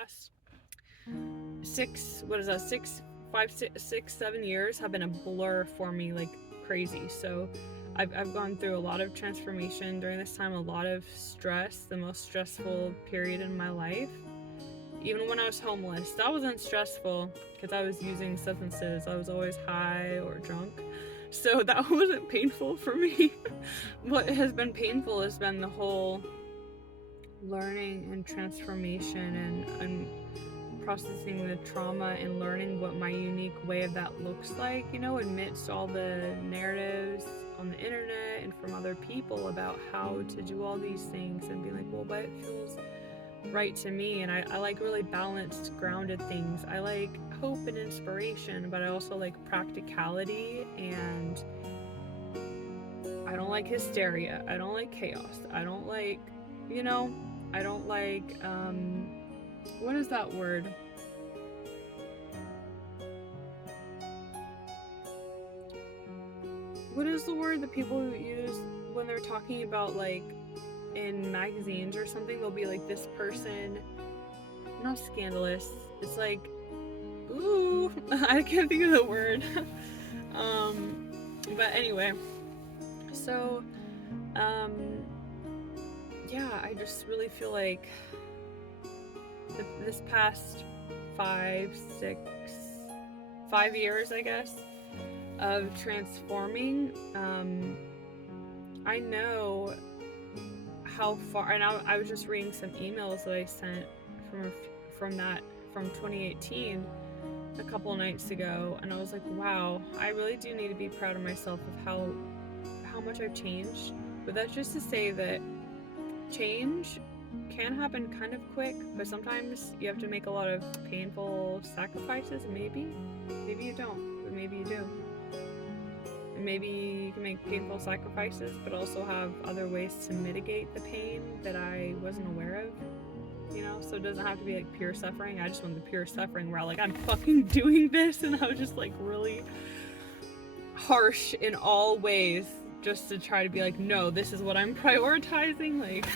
past 7 years have been a blur for me, like crazy. So I've gone through a lot of transformation during this time, a lot of stress, the most stressful period in my life. Even when I was homeless, that wasn't stressful because I was using substances. I was always high or drunk. So that wasn't painful for me. What has been painful has been the whole learning and transformation and processing the trauma and learning what my unique way of that looks like, amidst all the narratives on the internet and from other people about how to do all these things, and being like, well, what feels right to me? And I like really balanced, grounded things. I like hope and inspiration, but I also like practicality, and I don't like hysteria. I don't like chaos. I don't like, I don't like, what is that word? What is the word that people use when they're talking about, like, in magazines or something? They'll be like, this person, not scandalous. It's like, ooh, I can't think of the word. But anyway, so, yeah, I just really feel like this past 5 years, I guess, of transforming, I know how far, and I was just reading some emails that I sent from 2018 a couple nights ago, and I was like, wow, I really do need to be proud of myself of how much I've changed. But that's just to say that change can happen kind of quick, but sometimes you have to make a lot of painful sacrifices. Maybe you don't, but maybe you do. And maybe you can make painful sacrifices, but also have other ways to mitigate the pain that I wasn't aware of. So it doesn't have to be like pure suffering. I just want the pure suffering where I'm fucking doing this, and I was just like really harsh in all ways, just to try to be like, no, this is what I'm prioritizing, like.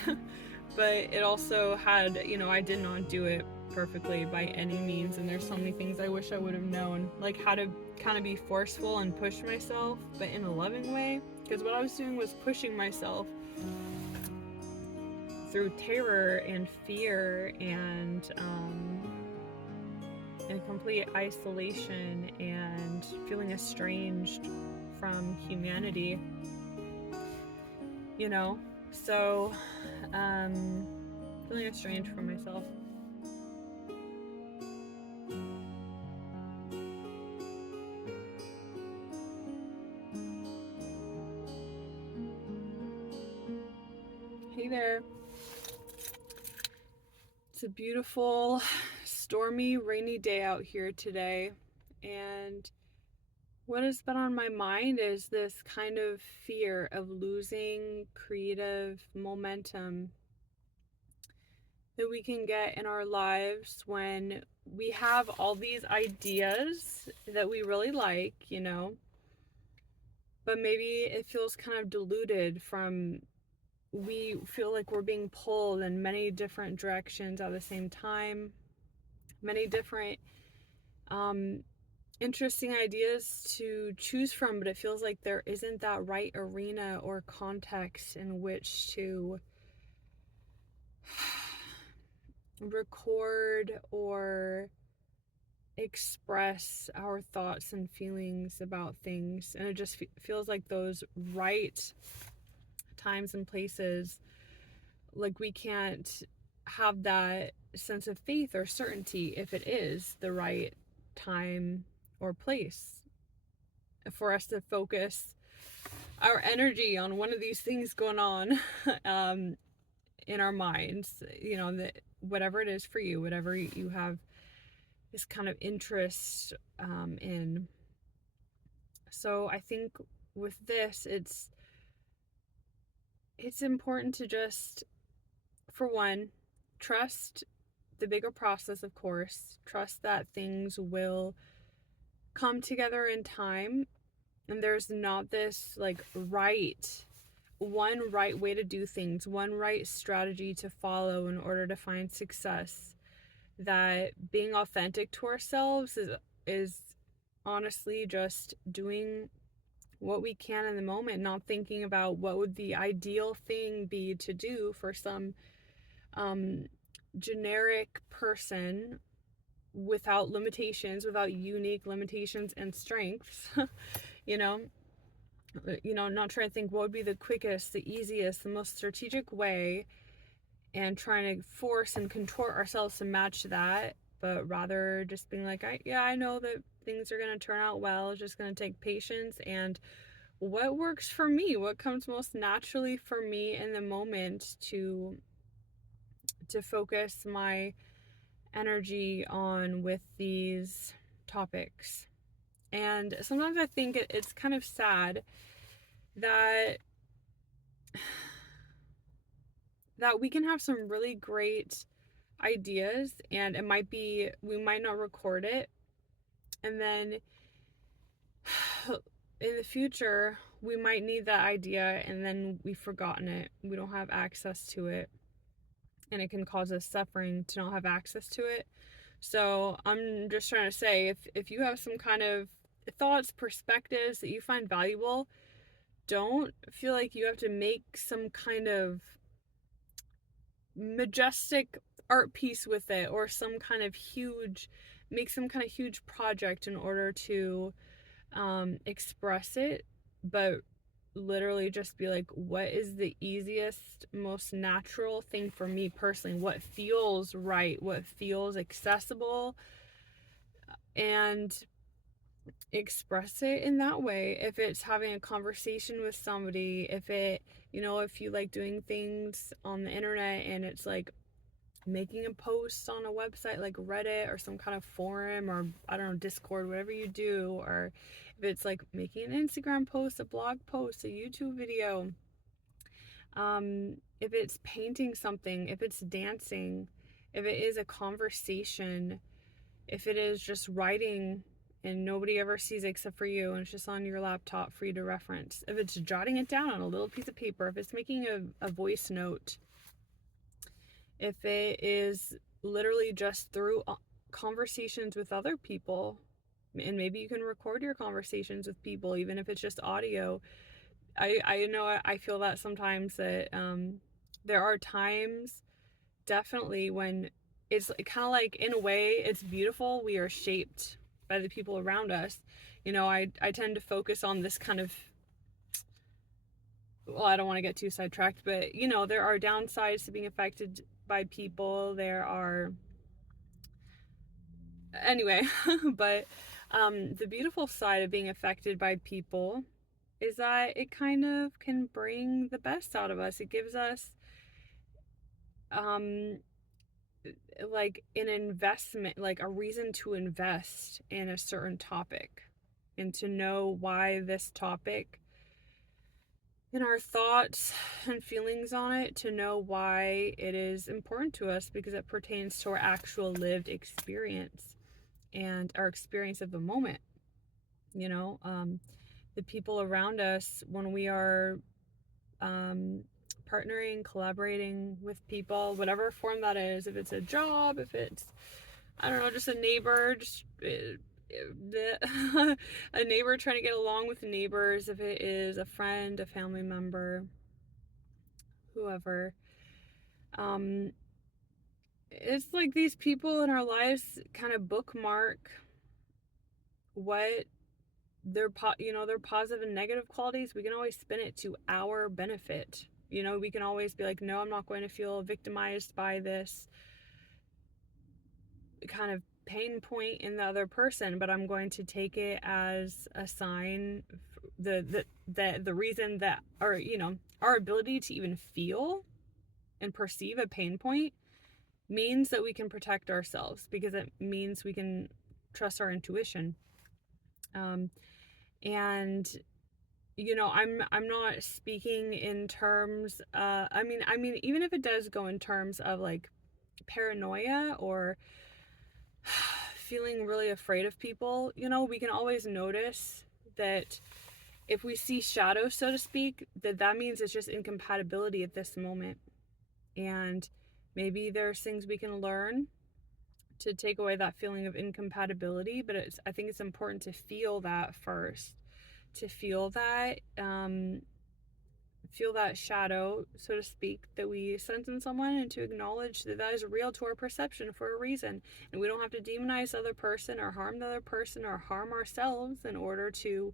But it also had, I did not do it perfectly by any means, and there's so many things I wish I would have known, like how to kind of be forceful and push myself, but in a loving way. Because what I was doing was pushing myself through terror and fear and complete isolation and feeling estranged from humanity, so feeling estranged from myself. Hey there. It's a beautiful, stormy, rainy day out here today, and what has been on my mind is this kind of fear of losing creative momentum that we can get in our lives when we have all these ideas that we really like, but maybe it feels kind of diluted from, we feel like we're being pulled in many different directions at the same time, many different interesting ideas to choose from, but it feels like there isn't that right arena or context in which to record or express our thoughts and feelings about things. And it just feels like those right times and places, like we can't have that sense of faith or certainty if it is the right time or place for us to focus our energy on one of these things going on in our minds, that whatever it is for you, whatever you have this kind of interest in. So I think with this, it's important to just, for one, trust the bigger process, of course. Trust that things will come together in time, and there's not this one right way to do things, one right strategy to follow in order to find success. that being authentic to ourselves is honestly just doing what we can in the moment, not thinking about what would the ideal thing be to do for some um, generic person without limitations, without unique limitations and strengths. you know, not trying to think what would be the quickest, the easiest, the most strategic way, and trying to force and contort ourselves to match that, but rather just being like, I know that things are going to turn out well. It's just going to take patience and what works for me, what comes most naturally for me in the moment to focus my energy on with these topics. And sometimes I think it's kind of sad that we can have some really great ideas, and we might not record it, and then in the future we might need that idea and then we've forgotten it, we don't have access to it, and it can cause us suffering to not have access to it. So I'm just trying to say, if you have some kind of thoughts, perspectives that you find valuable, don't feel like you have to make some kind of majestic art piece with it, or make some kind of huge project in order to express it, but literally just be like, what is the easiest, most natural thing for me personally? What feels right? What feels accessible? And express it in that way. If it's having a conversation with somebody, if you like doing things on the internet and it's like making a post on a website like Reddit or some kind of forum, or I don't know, Discord, whatever you do, or if it's like making an Instagram post, a blog post, a YouTube video, if it's painting something, if it's dancing, if it is a conversation, if it is just writing and nobody ever sees it except for you and it's just on your laptop for you to reference, if it's jotting it down on a little piece of paper, if it's making a voice note, if it is literally just through conversations with other people, and maybe you can record your conversations with people, even if it's just audio. I know I feel that sometimes that there are times definitely when it's kind of like, in a way, it's beautiful. We are shaped by the people around us. I tend to focus on this kind of, well, I don't want to get too sidetracked, but there are downsides to being affected by people. There are, anyway, but the beautiful side of being affected by people is that it kind of can bring the best out of us. It gives us um like an investment, like a reason to invest in a certain topic, and to know why this topic and our thoughts and feelings on it, to know why it is important to us, because it pertains to our actual lived experience and our experience of the moment. The people around us, when we are partnering, collaborating with people, whatever form that is, if it's a job, if it's, I don't know, just a neighbor, a neighbor trying to get along with neighbors, if it is a friend, a family member, whoever. It's like these people in our lives kind of bookmark what their positive and negative qualities. We can always spin it to our benefit. We can always be like, no, I'm not going to feel victimized by this kind of pain point in the other person, but I'm going to take it as a sign, the reason that, or our ability to even feel and perceive a pain point means that we can protect ourselves, because it means we can trust our intuition. And I'm not speaking in terms, I mean even if it does go in terms of like paranoia or feeling really afraid of people, we can always notice that if we see shadows, so to speak, that means it's just incompatibility at this moment. And maybe there's things we can learn to take away that feeling of incompatibility, but I think it's important to feel that first, to feel that shadow, so to speak, that we sense in someone, and to acknowledge that that is real to our perception for a reason. And we don't have to demonize the other person or harm the other person or harm ourselves in order to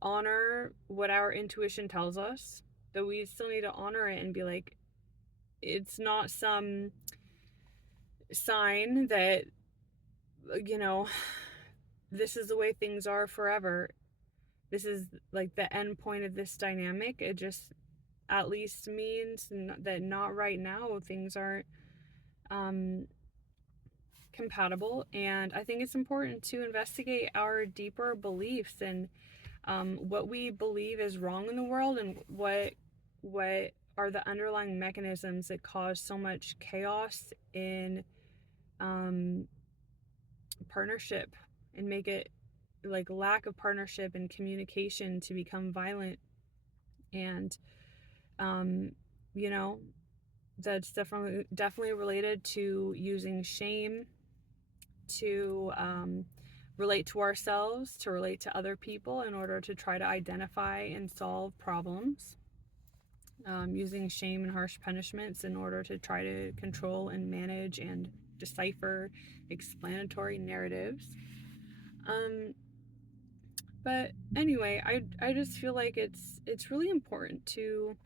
honor what our intuition tells us. But we still need to honor it and be like, it's not some sign that, you know, this is the way things are forever. This is like the end point of this dynamic. It just at least means that not right now things aren't compatible. And I think it's important to investigate our deeper beliefs and what we believe is wrong in the world, and what are the underlying mechanisms that cause so much chaos in partnership, and make it like lack of partnership and communication to become violent. And you know, that's definitely related to using shame to relate to ourselves, to relate to other people in order to try to identify and solve problems. Using shame and harsh punishments in order to try to control and manage and decipher explanatory narratives. But anyway, I just feel like it's really important to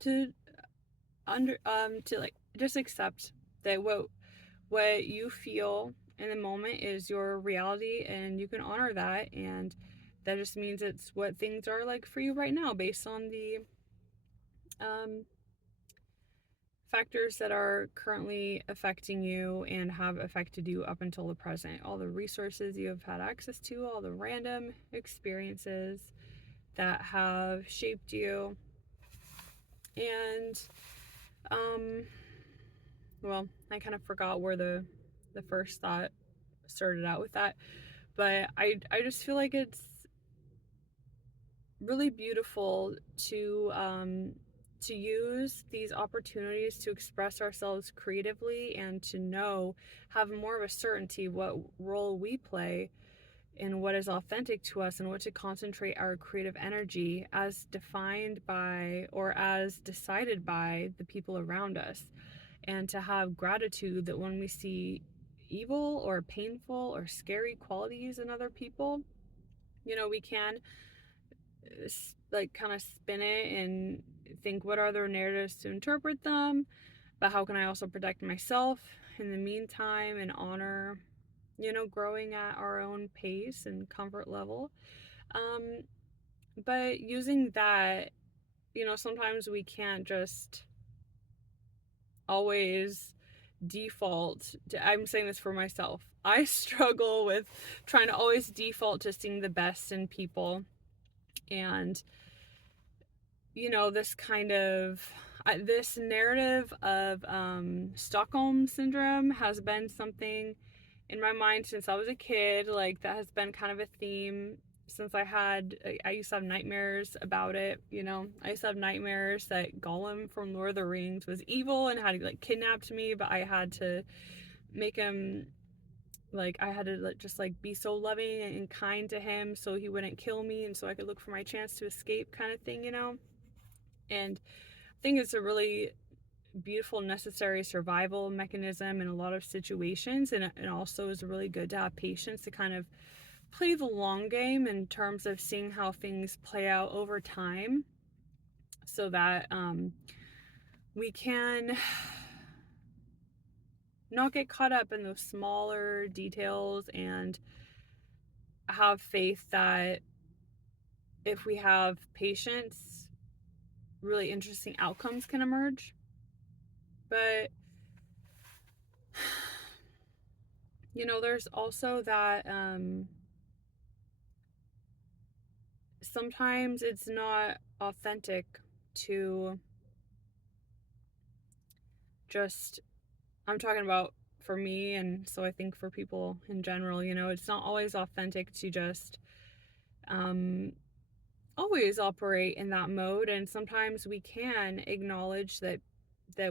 to like just accept that what you feel in the moment is your reality, and you can honor that. And that just means it's what things are like for you right now, based on the factors that are currently affecting you and have affected you up until the present. All the resources you have had access to, all the random experiences that have shaped you. And well, I kind of forgot where the first thought started out with that, but I just feel like it's really beautiful to use these opportunities to express ourselves creatively, and to have more of a certainty what role we play and what is authentic to us, and what to concentrate our creative energy as defined by or as decided by the people around us. And to have gratitude that when we see evil or painful or scary qualities in other people, we can like kind of spin it and think, what are their narratives to interpret them, but how can I also protect myself in the meantime and honor growing at our own pace and comfort level. But using that, sometimes we can't just always default to, I'm saying this for myself, I struggle with trying to always default to seeing the best in people. And this kind of this narrative of Stockholm syndrome has been something in my mind since I was a kid. Like, that has been kind of a theme since I used to have nightmares about it. I used to have nightmares that Gollum from Lord of the Rings was evil and had like kidnapped me, but I had to make him, like, I had to just like be so loving and kind to him so he wouldn't kill me, and so I could look for my chance to escape, kind of thing. And I think it's a really beautiful, necessary survival mechanism in a lot of situations. And it also is really good to have patience to kind of play the long game in terms of seeing how things play out over time, so that we can not get caught up in those smaller details, and have faith that if we have patience, really interesting outcomes can emerge. But there's also that sometimes it's not authentic to just, I'm talking about for me, and so I think for people in general, it's not always authentic to just always operate in that mode. And sometimes we can acknowledge that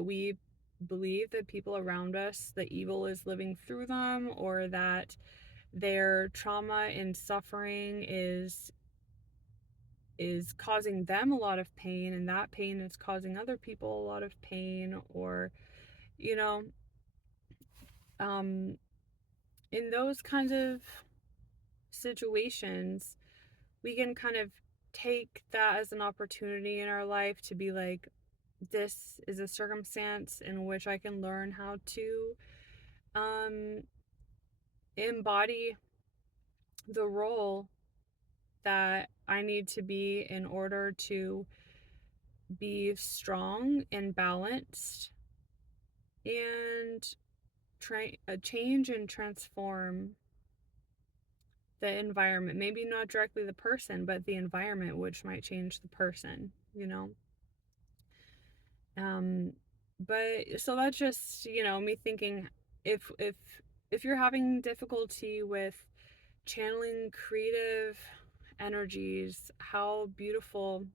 we believe that people around us, the evil is living through them, or that their trauma and suffering is causing them a lot of pain, and that pain is causing other people a lot of pain, or you know um in those kinds of situations, we can kind of take that as an opportunity in our life to be like, this is a circumstance in which I can learn how to um embody the role that I need to be in order to be strong and balanced and change and transform the environment. Maybe not directly the person, but the environment, which might change the person, you know? Um, but so that's just, me thinking, if you're having difficulty with channeling creative energies, how beautiful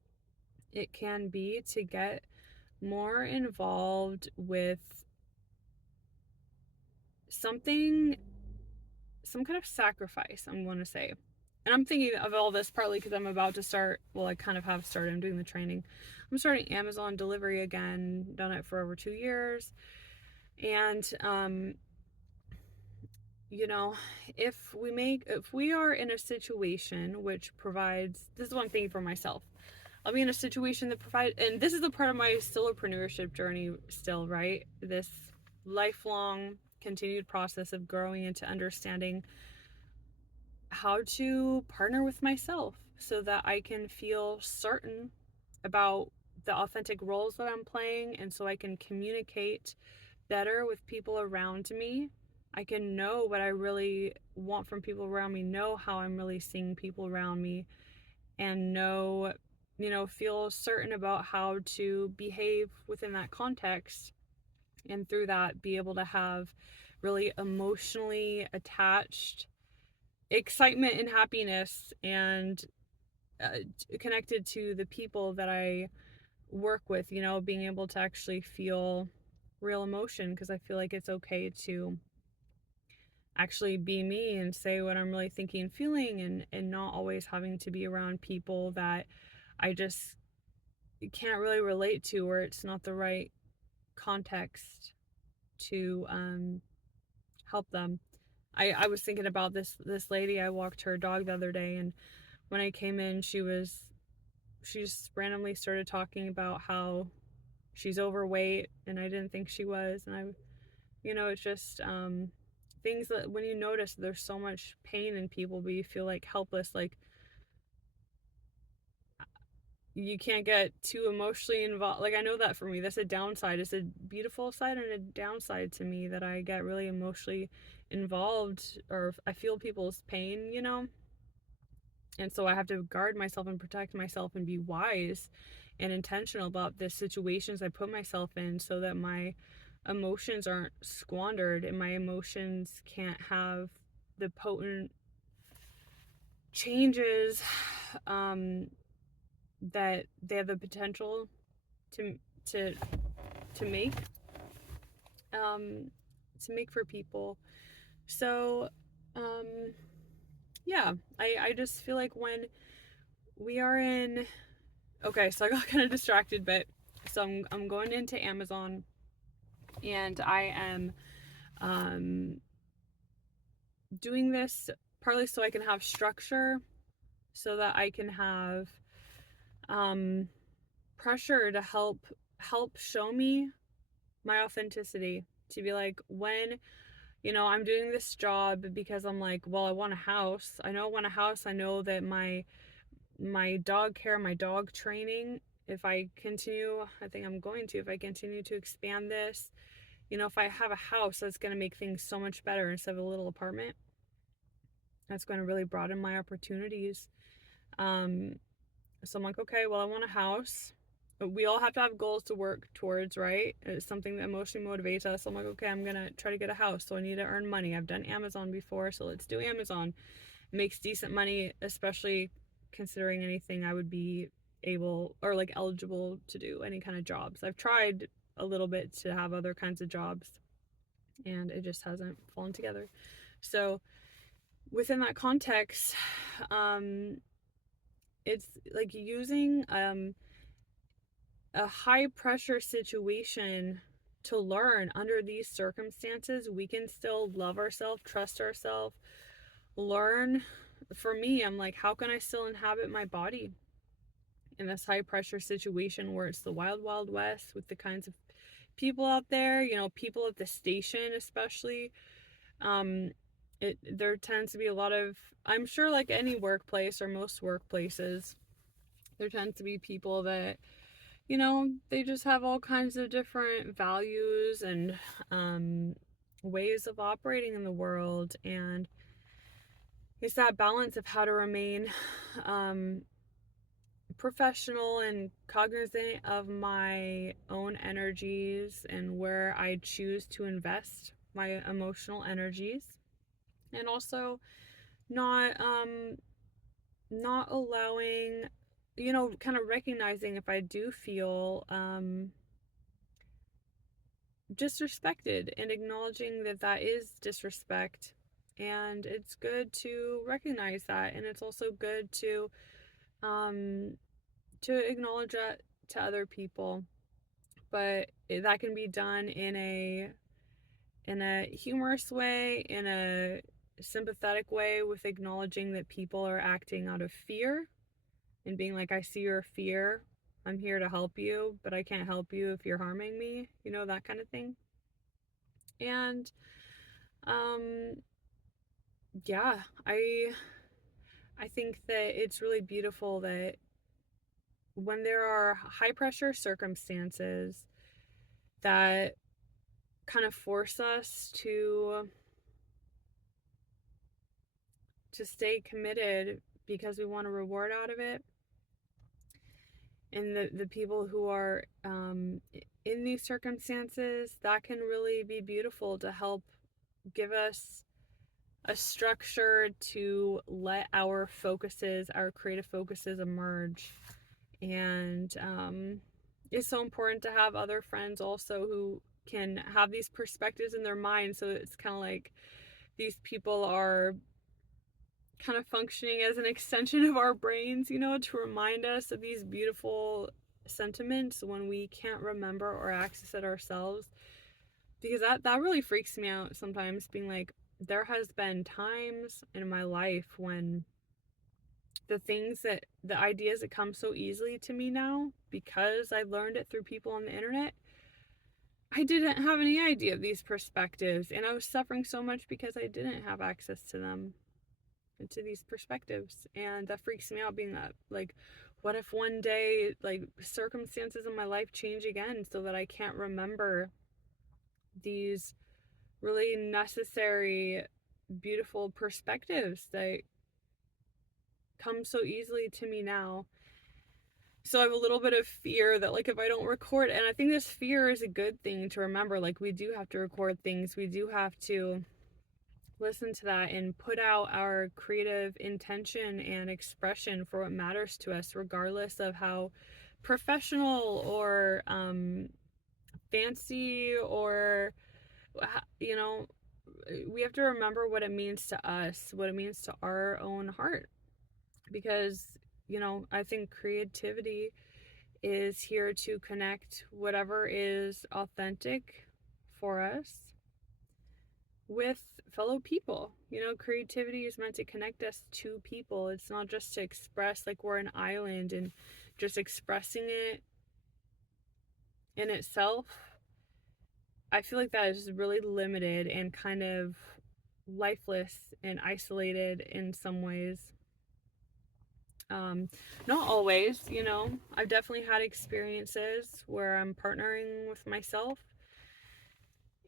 it can be to get more involved with something, some kind of sacrifice, I'm going to say. And I'm thinking of all this partly because I'm about to start, well, I kind of have started, I'm doing the training. I'm starting Amazon delivery again, done it for over 2 years. And, you know, if we are in a situation which provides, this is what I'm thinking for myself. I'll be in a situation that provides, and this is the part of my solopreneurship journey still, right? This lifelong continued process of growing into understanding how to partner with myself so that I can feel certain about the authentic roles that I'm playing, and so I can communicate better with people around me. I can know what I really want from people around me, know how I'm really seeing people around me, and know, feel certain about how to behave within that context. And through that, be able to have really emotionally attached excitement and happiness, and uh, connected to the people that I work with, being able to actually feel real emotion, because I feel like it's okay to actually be me and say what I'm really thinking and feeling, and not always having to be around people that I just can't really relate to, or it's not the right context to help them. I was thinking about this lady. I walked her dog the other day, and when I came in, she just randomly started talking about how she's overweight, and I didn't think she was. And it's just things that when you notice there's so much pain in people, but you feel like helpless, like you can't get too emotionally involved. Like, I know that for me, that's a downside. It's a beautiful side and a downside to me, that I get really emotionally involved, or I feel people's pain, and so I have to guard myself and protect myself and be wise and intentional about the situations I put myself in, so that my emotions aren't squandered, and my emotions can't have the potent changes that they have the potential to to to make um for people. So um yeah, I just feel like when we are in, okay, so I got kind of distracted, but so I'm going into Amazon, and I am um doing this partly so I can have structure, so that I can have um pressure to help show me my authenticity, to be like, when I'm doing this job because I'm like, well, I want a house. I know I want a house. I know that my dog care, my dog training, if I continue, I think I'm going to, if I continue to expand this, if I have a house, that's going to make things so much better instead of a little apartment. That's going to really broaden my opportunities. Um, so I'm like, okay, well, I want a house. We all have to have goals to work towards, right? It's something that emotionally motivates us. So I'm like, okay, I'm going to try to get a house. So I need to earn money. I've done Amazon before, so let's do Amazon. It makes decent money, especially considering anything I would be able or like eligible to do, any kind of jobs. I've tried a little bit to have other kinds of jobs, and it just hasn't fallen together. So within that context, it's like using a high pressure situation to learn under these circumstances we can still love ourselves, trust ourselves, learn. For me, I'm like, how can I still inhabit my body in this high pressure situation where it's the wild, wild west with the kinds of people out there, people at the station, especially. Um, there tends to be a lot of, I'm sure, like any workplace or most workplaces, there tends to be people that, they just have all kinds of different values and ways of operating in the world. And it's that balance of how to remain um, professional and cognizant of my own energies and where I choose to invest my emotional energies, and also not allowing, kind of recognizing if I do feel disrespected and acknowledging that that is disrespect, and it's good to recognize that, and it's also good um to acknowledge that to other people. But that can be done in a humorous way, in a sympathetic way, with acknowledging that people are acting out of fear and being like, I see your fear, I'm here to help you, but I can't help you if you're harming me, that kind of thing. And um yeah, I think that it's really beautiful that when there are high pressure circumstances that kind of force us to stay committed because we want a reward out of it, and the people who are in these circumstances, that can really be beautiful to help give us a structure to let our focuses, our creative focuses, emerge. And it's so important to have other friends also who can have these perspectives in their mind, so it's kind of like these people are kind of functioning as an extension of our brains, to remind us of these beautiful sentiments when we can't remember or access it ourselves. Because that really freaks me out sometimes, being like, there has been times in my life when the ideas that come so easily to me now, because I learned it through people on the internet, I didn't have any idea of these perspectives, and I was suffering so much because I didn't have access to them and to these perspectives. And that freaks me out, being that, like, what if one day, like, circumstances in my life change again so that I can't remember these really necessary, beautiful perspectives that come so easily to me now. So I have a little bit of fear that, like, if I don't record, and I think this fear is a good thing to remember, like, we do have to record things, we do have to listen to that and put out our creative intention and expression for what matters to us, regardless of how professional or fancy or, we have to remember what it means to us, what it means to our own heart. Because, I think creativity is here to connect whatever is authentic for us with fellow people. Creativity is meant to connect us to people. It's not just to express like we're an island and just expressing it in itself. I feel like that is really limited and kind of lifeless and isolated in some ways. Not always, I've definitely had experiences where I'm partnering with myself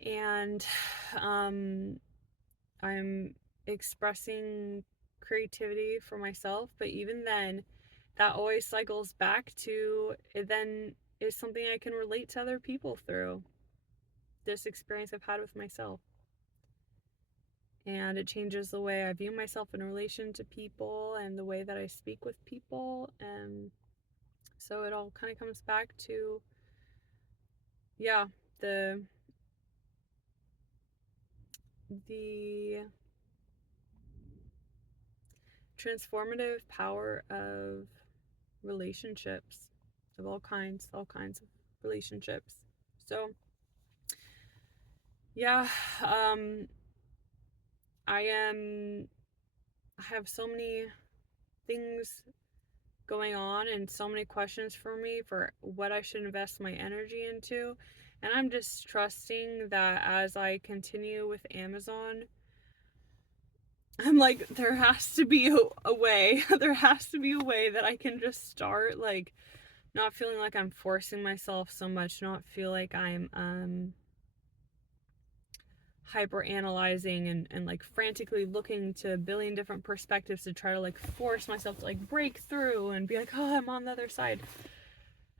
and I'm expressing creativity for myself, but even then, that always cycles back to it then is something I can relate to other people through this experience I've had with myself. And it changes the way I view myself in relation to people and the way that I speak with people. And so it all kind of comes back to yeah, the transformative power of relationships of all kinds of relationships. So, yeah, um, I am, I have so many things going on and so many questions for me for what I should invest my energy into. And I'm just trusting that as I continue with Amazon, I'm like, there has to be a way. There has to be a way that I can just start, like, not feeling like I'm forcing myself so much, not feel like I'm hyper analyzing and like frantically looking to a billion different perspectives to try to like force myself to like break through and be like, oh, I'm on the other side.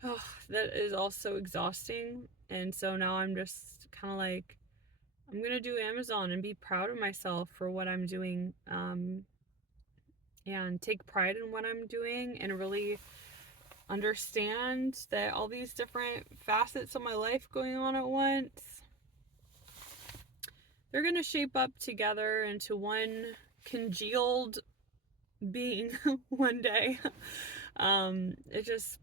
Oh, that is also exhausting. And so now I'm just kind of like, I'm gonna do Amazon and be proud of myself for what I'm doing, and take pride in what I'm doing and really understand that all these different facets of my life going on at once, they're gonna shape up together into one congealed being one day. It's just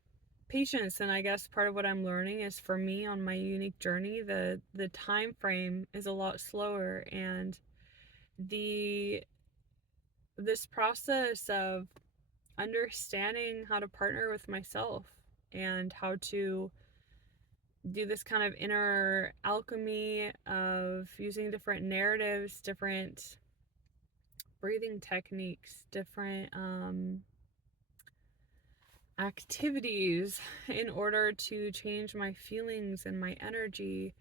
patience, and I guess part of what I'm learning is for me on my unique journey, the time frame is a lot slower, and the this process of understanding how to partner with myself and how to do this kind of inner alchemy of using different narratives, different breathing techniques, different activities in order to change my feelings and my energy.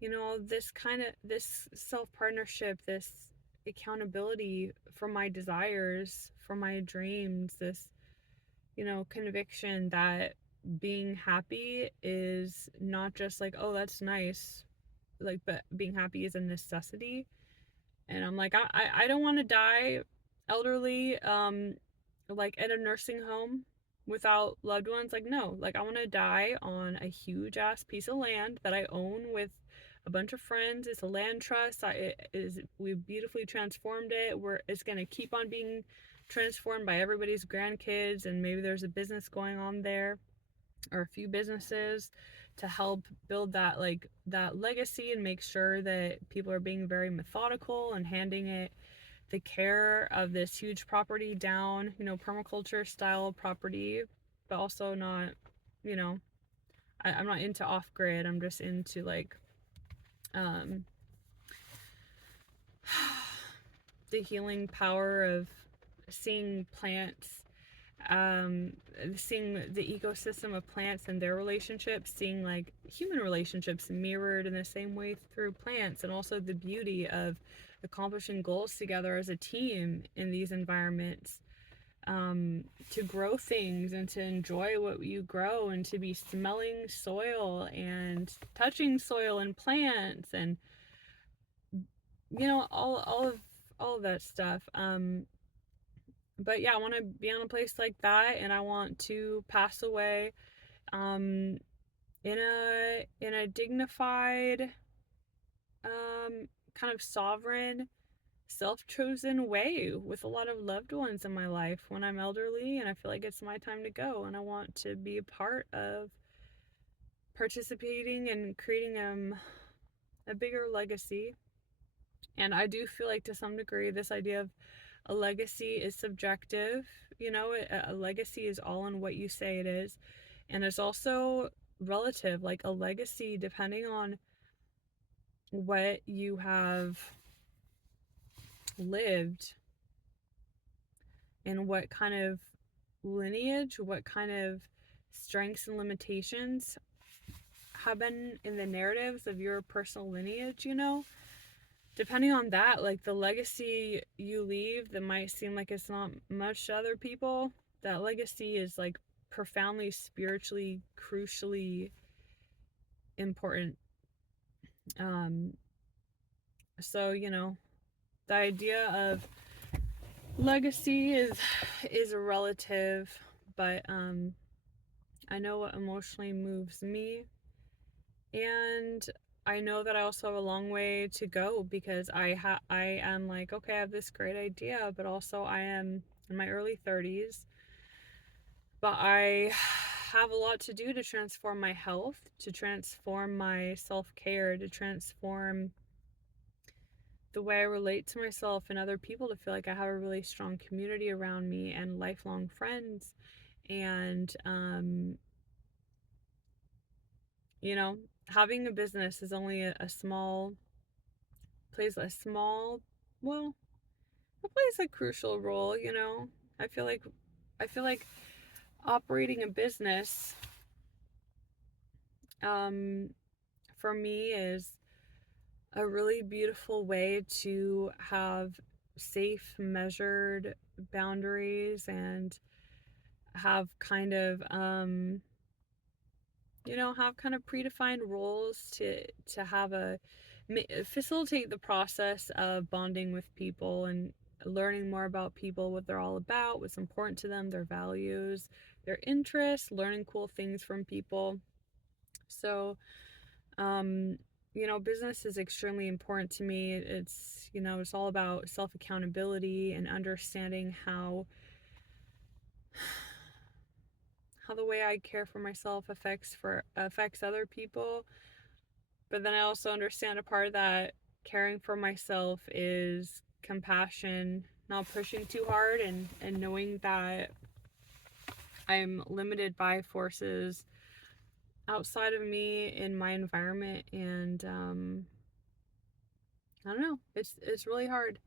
You know, this kind of this self partnership, this accountability for my desires, for my dreams, this, you know, conviction that being happy is not just like, oh, that's nice, like, but being happy is a necessity. And I'm like, I don't want to die elderly, like at a nursing home without loved ones. Like, no, like I want to die on a huge ass piece of land that I own with a bunch of friends. It's a land trust. We beautifully transformed it. It's gonna keep on being transformed by everybody's grandkids, and maybe there's a business going on there or a few businesses to help build that, like, that legacy and make sure that people are being very methodical and handing it the care of this huge property down, you know, permaculture style property, but also not, you know, I'm not into off grid. I'm just into like um the healing power of seeing plants, um seeing the ecosystem of plants and their relationships, seeing like human relationships mirrored in the same way through plants, and also the beauty of accomplishing goals together as a team in these environments, to grow things and to enjoy what you grow and to be smelling soil and touching soil and plants and, you know, all of that stuff. But yeah, I want to be on a place like that, and I want to pass away um in a dignified, kind of sovereign, self-chosen way with a lot of loved ones in my life when I'm elderly and I feel like it's my time to go, and I want to be a part of participating and creating a bigger legacy. And I do feel like to some degree this idea of a legacy is subjective. You know, a legacy is all in what you say it is, and it's also relative. Like a legacy, depending on what you have lived and what kind of lineage, what kind of strengths and limitations have been in the narratives of your personal lineage, you know, depending on that, like the legacy you leave that might seem like it's not much to other people, that legacy is like profoundly spiritually, crucially important. Um, so, you know, the idea of legacy is relative, but I know what emotionally moves me And I know that I also have a long way to go because I am like, okay, I have this great idea, but also I am in my early 30s, but I have a lot to do to transform my health, to transform my self-care, to transform the way I relate to myself and other people, to feel like I have a really strong community around me and lifelong friends. And you know, having a business is only a small plays a small well, it plays a crucial role, you know. I feel like I feel like operating a business um for me is a really beautiful way to have safe, measured boundaries and have kind of have kind of predefined roles to have a facilitate the process of bonding with people and learning more about people, what they're all about, what's important to them, their values, their interests, learning cool things from people. So business is extremely important to me. It's all about self accountability and understanding how the way I care for myself affects other people. But then I also understand a part of that caring for myself is compassion, not pushing too hard, and knowing that I'm limited by forces outside of me in my environment. And I don't know, it's really hard.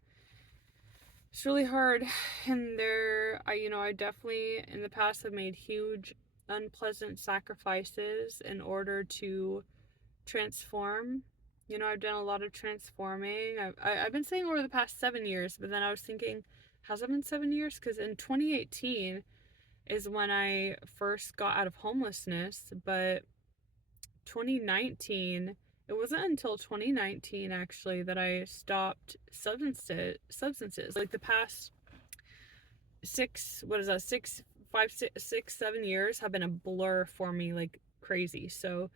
It's really hard. And I definitely in the past have made huge unpleasant sacrifices in order to transform. I've done a lot of transforming. I've been saying over the past 7 years, but then I was thinking, has it been 7 years? Because in 2018 is when I first got out of homelessness, but 2019, it wasn't until 2019 actually that I stopped substances. Like the past what is that, 7 years have been a blur for me like crazy. So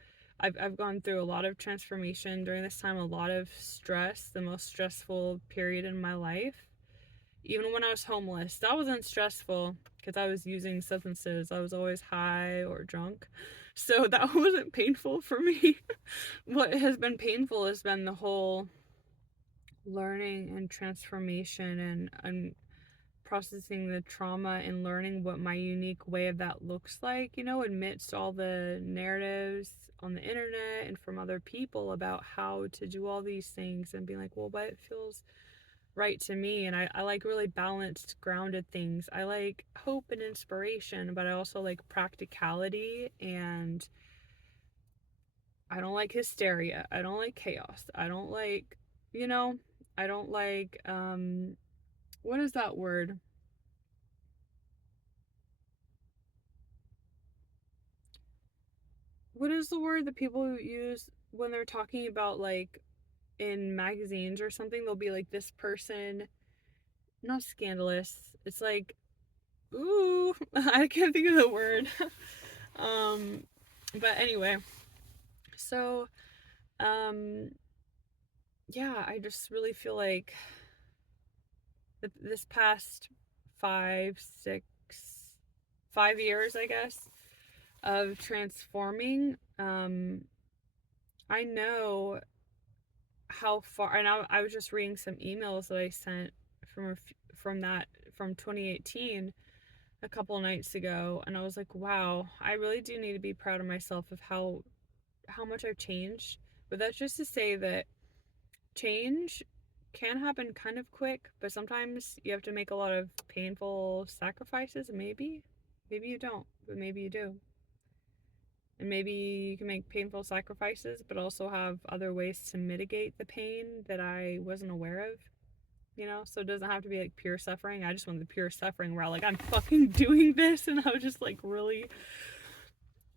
I've gone through a lot of transformation during this time, a lot of stress, the most stressful period in my life. Even when I was homeless, that wasn't stressful because I was using substances. I was always high or drunk. So that wasn't painful for me. What has been painful has been the whole learning and transformation and processing the trauma and learning what my unique way of that looks like, amidst all the narratives on the internet and from other people about how to do all these things, and being like, well, what feels right to me. And I like really balanced, grounded things. I like hope and inspiration, but I also like practicality, and I don't like hysteria. I don't like chaos. I don't like, you know, I don't like what is that word? What is the word that people use when they're talking about, like, in magazines or something? They'll be like, this person, not scandalous. It's like, ooh, I can't think of the word. um, but anyway, so, um, yeah, I just really feel like this past 5 years, I guess, of transforming, I know how far. And I was just reading some emails that I sent from from 2018 a couple of nights ago, and I was like, wow, I really do need to be proud of myself of how much I've changed. But that's just to say that change can happen kind of quick, but sometimes you have to make a lot of painful sacrifices. Maybe you don't, but maybe you do. And maybe you can make painful sacrifices, but also have other ways to mitigate the pain that I wasn't aware of. So it doesn't have to be like pure suffering. I just want the pure suffering where I'm fucking doing this, and I was just like really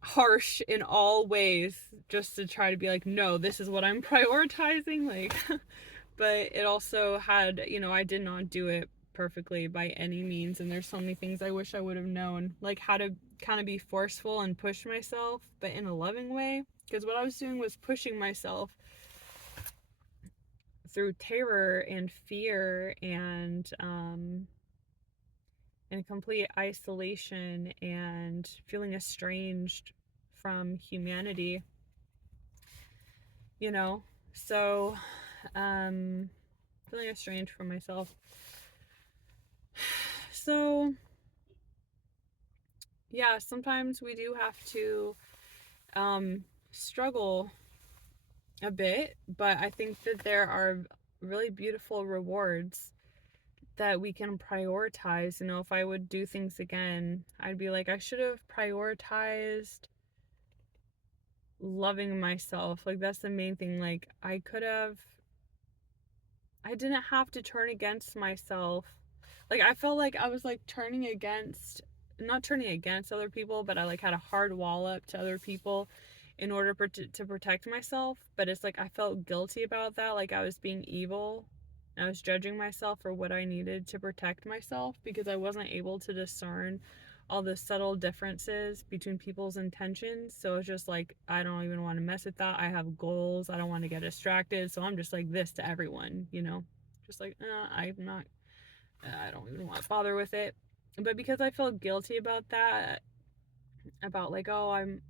harsh in all ways just to try to be like, no, this is what I'm prioritizing. Like, but it also had, I did not do it perfectly by any means, and there's so many things I wish I would have known, like how to kind of be forceful and push myself, but in a loving way. Because what I was doing was pushing myself through terror and fear and complete isolation and feeling estranged from humanity, you know? So, um, feeling estranged from myself. So, yeah, sometimes we do have to struggle a bit, but I think that there are really beautiful rewards that we can prioritize. You know, if I would do things again, I'd be like, I should have prioritized loving myself. Like, that's the main thing. Like, I didn't have to turn against myself. Like, I felt like I was like not turning against other people, but I like had a hard wall up to other people in order to protect myself. But it's like I felt guilty about that. Like, I was being evil. I was judging myself for what I needed to protect myself because I wasn't able to discern all the subtle differences between people's intentions. So it's just like, I don't even want to mess with that. I have goals. I don't want to get distracted. So I'm just like this to everyone, you know? Just like, I don't even want to bother with it. But because I felt guilty about that, about like, oh, I'm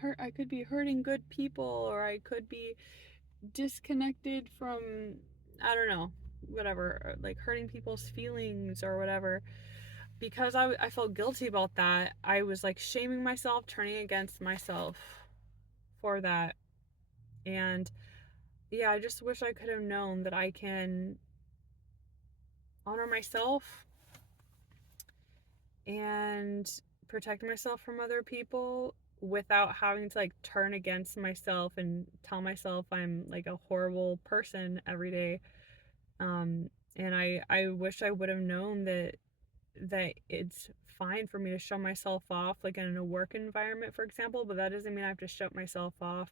hurt, I could be hurting good people, or I could be disconnected from, I don't know, whatever, like hurting people's feelings or whatever. Because I felt guilty about that, I was like shaming myself, turning against myself for that. And yeah, I just wish I could have known that I can honor myself and protect myself from other people without having to like turn against myself and tell myself I'm like a horrible person every day. And I wish I would have known that it's fine for me to show myself off like in a work environment, for example, but that doesn't mean I have to shut myself off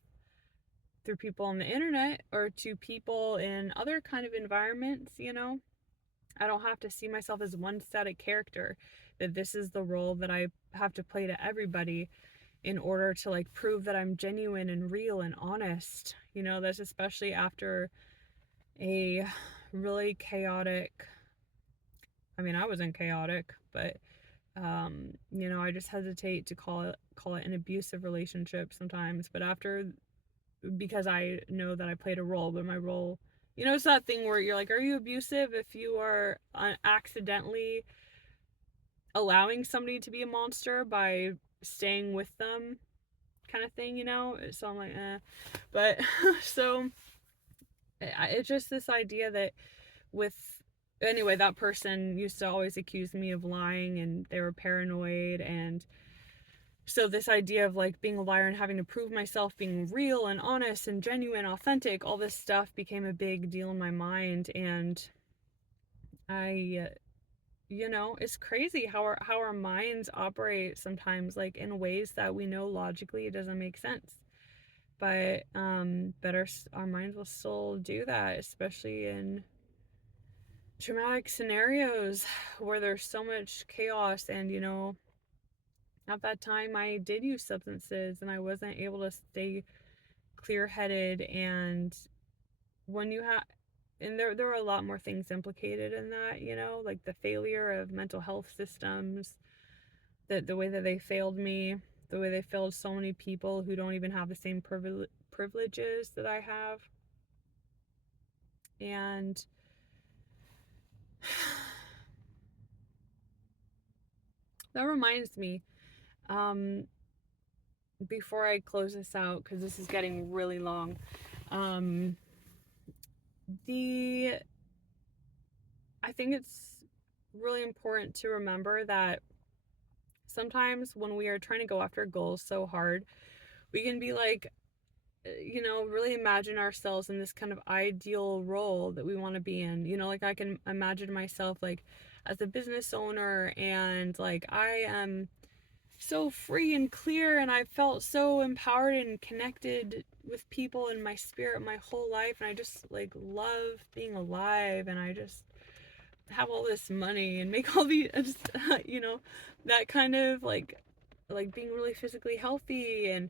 through people on the internet or to people in other kind of environments, you know? I don't have to see myself as one static character, that this is the role that I have to play to everybody in order to like prove that I'm genuine and real and honest. You know, that's especially after a really chaotic, I mean, I wasn't chaotic, but you know, I just hesitate to call it an abusive relationship sometimes, but after, because I know that I played a role, but my role, you know, it's that thing where you're like, are you abusive if you are accidentally allowing somebody to be a monster by staying with them, kind of thing, you know? So I'm like, but so it's just this idea that with, anyway, that person used to always accuse me of lying and they were paranoid. And so this idea of like being a liar and having to prove myself, being real and honest and genuine, authentic, all this stuff became a big deal in my mind. And I, you know, it's crazy how our minds operate sometimes, like in ways that we know logically it doesn't make sense. But our minds will still do that, especially in traumatic scenarios where there's so much chaos. And you know, at that time I did use substances and I wasn't able to stay clear-headed. And when you have, and there were a lot more things implicated in that, you know, like the failure of mental health systems, the way that they failed me, the way they failed so many people who don't even have the same privileges that I have. And that reminds me, um, before I close this out, because this is getting really long, um, the I think it's really important to remember that sometimes when we are trying to go after goals so hard, we can be like, you know, really imagine ourselves in this kind of ideal role that we want to be in. You know, like I can imagine myself like as a business owner, and like I am so free and clear, and I felt so empowered and connected with people in my spirit my whole life, and I just like love being alive, and I just have all this money and make all these you know, that kind of like being really physically healthy.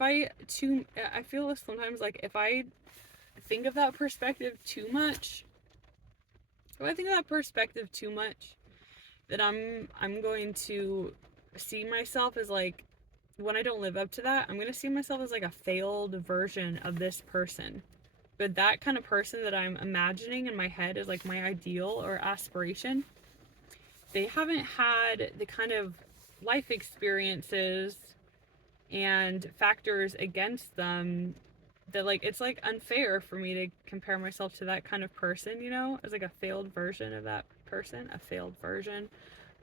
I feel sometimes like if I think of that perspective too much, then I'm going to see myself as like, when I don't live up to that, I'm going to see myself as like a failed version of this person. But that kind of person that I'm imagining in my head is like my ideal or aspiration, they haven't had the kind of life experiences and factors against them that, like, it's like unfair for me to compare myself to that kind of person, as like a failed version of that person, a failed version.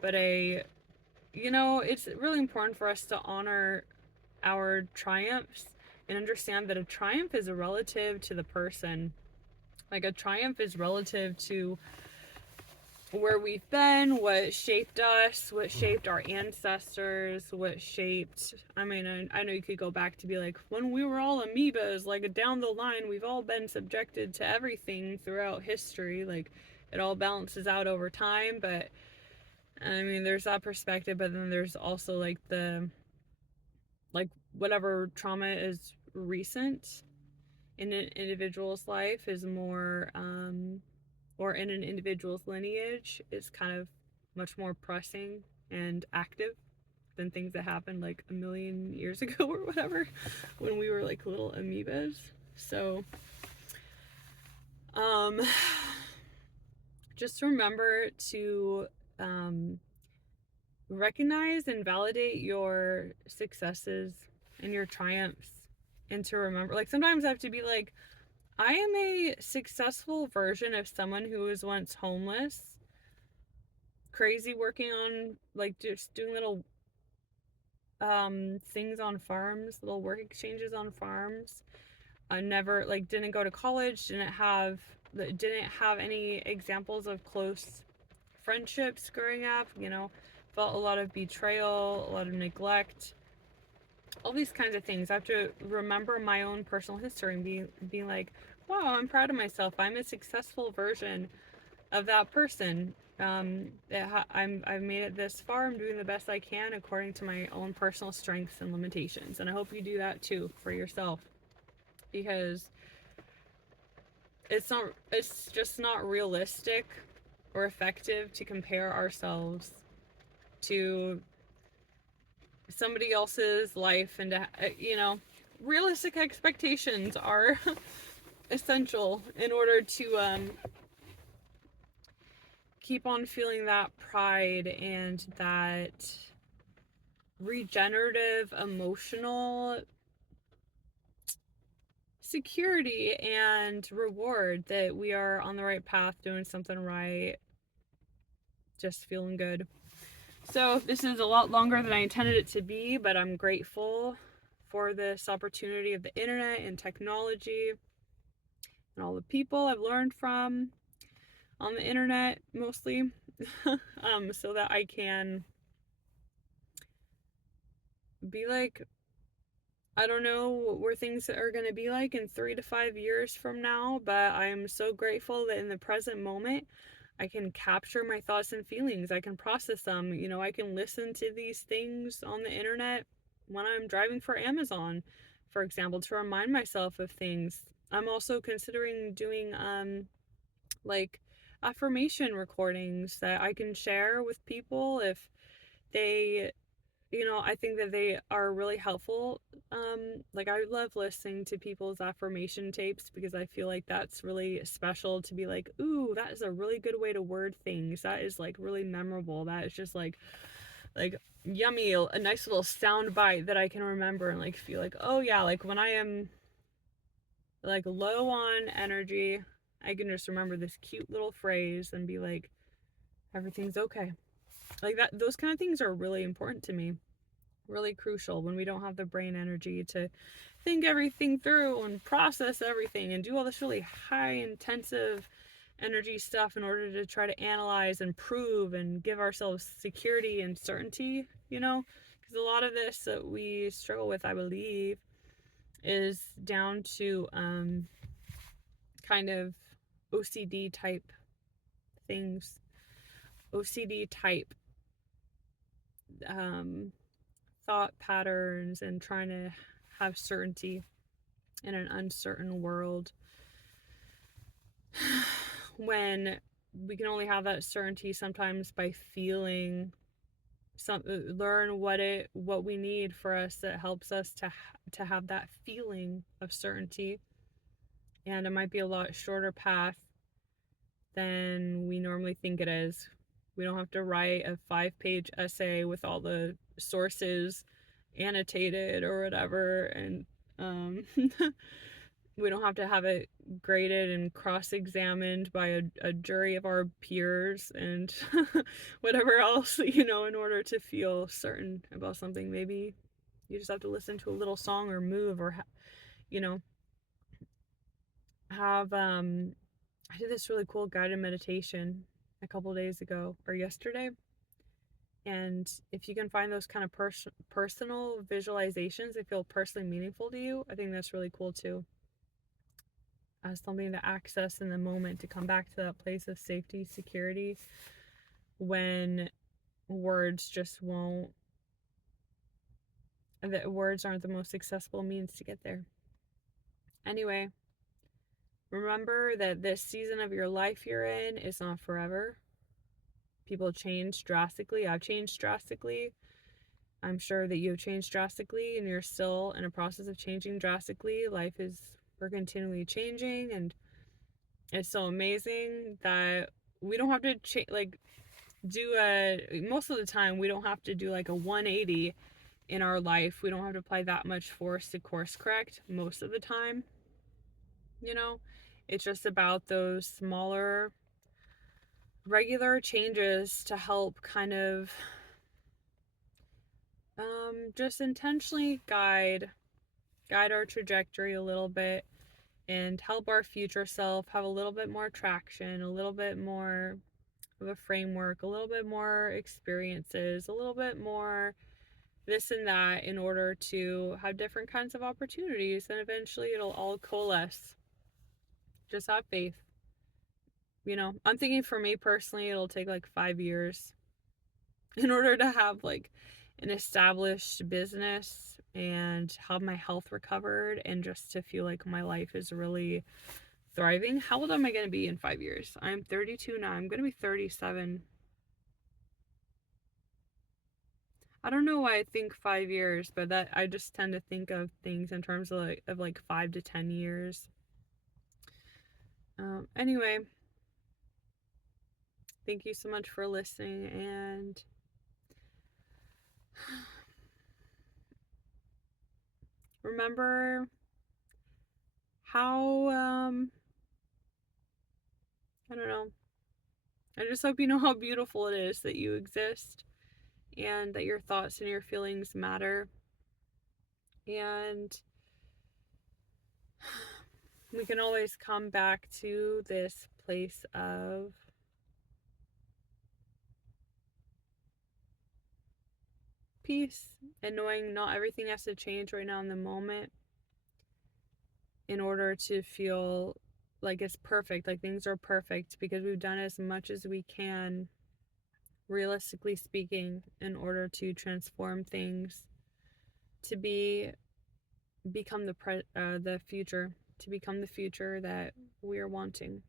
But it's really important for us to honor our triumphs and understand that a triumph is a relative to the person. Like, a triumph is relative to where we've been, what shaped us, what shaped our ancestors, what shaped, I mean, I know you could go back to be like, when we were all amoebas, like down the line, we've all been subjected to everything throughout history. Like, it all balances out over time. But I mean, there's that perspective, but then there's also like like whatever trauma is recent in an individual's life is more, or in an individual's lineage, is kind of much more pressing and active than things that happened like a million years ago or whatever, when we were like little amoebas. So, um, just remember to recognize and validate your successes and your triumphs, and to remember, like, sometimes I have to be like, I am a successful version of someone who was once homeless, crazy, working on, like, just doing little things on farms, little work exchanges on farms. I never, like, didn't go to college, didn't have any examples of close friendships growing up, felt a lot of betrayal, a lot of neglect, all these kinds of things. I have to remember my own personal history and be like, wow, I'm proud of myself. I'm a successful version of that person. I've made it this far. I'm doing the best I can according to my own personal strengths and limitations. And I hope you do that too for yourself, because it's just not realistic or effective to compare ourselves to somebody else's life, and realistic expectations are essential in order to keep on feeling that pride and that regenerative emotional security and reward that we are on the right path, doing something right, just feeling good. So this is a lot longer than I intended it to be, but I'm grateful for this opportunity of the internet and technology and all the people I've learned from on the internet, mostly, so that I can be like, I don't know where things are going to be like in 3 to 5 years from now, but I am so grateful that in the present moment, I can capture my thoughts and feelings. I can process them. I can listen to these things on the internet when I'm driving for Amazon, for example, to remind myself of things. I'm also considering doing, like, affirmation recordings that I can share with people if they, I think that they are really helpful. Like, I love listening to people's affirmation tapes because I feel like that's really special, to be like, ooh, that is a really good way to word things. That is like really memorable. That is just like yummy, a nice little sound bite that I can remember and like feel like, oh yeah, like when I am like low on energy, I can just remember this cute little phrase and be like, everything's okay. Like that, those kind of things are really important to me, really crucial when we don't have the brain energy to think everything through and process everything and do all this really high intensive energy stuff in order to try to analyze and prove and give ourselves security and certainty, because a lot of this that we struggle with, I believe, is down to kind of OCD type things, OCD type thought patterns, and trying to have certainty in an uncertain world, when we can only have that certainty sometimes by feeling learn what we need for us that helps us to have that feeling of certainty. And it might be a lot shorter path than we normally think it is. We don't have to write a 5-page essay with all the sources annotated or whatever, and we don't have to have it graded and cross-examined by a jury of our peers and whatever else, in order to feel certain about something. Maybe you just have to listen to a little song or move or have I did this really cool guided meditation a couple days ago or yesterday. And if you can find those kind of personal visualizations that feel personally meaningful to you, I think that's really cool too. As something to access in the moment, to come back to that place of safety, security, when words just won't, that words aren't the most accessible means to get there. Anyway, remember that this season of your life you're in is not forever. People change drastically. I've changed drastically. I'm sure that you've changed drastically, and you're still in a process of changing drastically. We're continually changing, and it's so amazing that we don't have to most of the time we don't have to do like a 180 in our life. We don't have to apply that much force to course correct most of the time. It's just about those smaller regular changes to help kind of just intentionally guide our trajectory a little bit, and help our future self have a little bit more traction, a little bit more of a framework, a little bit more experiences, a little bit more this and that, in order to have different kinds of opportunities, and eventually it'll all coalesce. Just have faith. I'm thinking for me personally, it'll take like 5 years in order to have like an established business and have my health recovered, and just to feel like my life is really thriving. How old am I going to be in 5 years? I'm 32 now. I'm going to be 37. I don't know why I think 5 years, but that I just tend to think of things in terms of like 5 to 10 years. Anyway, thank you so much for listening, and remember how I don't know. I just hope you know how beautiful it is that you exist, and that your thoughts and your feelings matter. And we can always come back to this place of peace, and knowing not everything has to change right now in the moment in order to feel like it's perfect, like things are perfect, because we've done as much as we can, realistically speaking, in order to transform things to become the future, to become the future that we are wanting.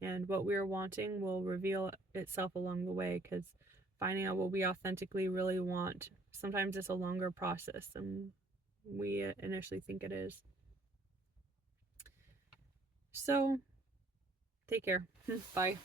And what we are wanting will reveal itself along the way, because finding out what we authentically really want, sometimes it's a longer process than we initially think it is. So, take care. Bye.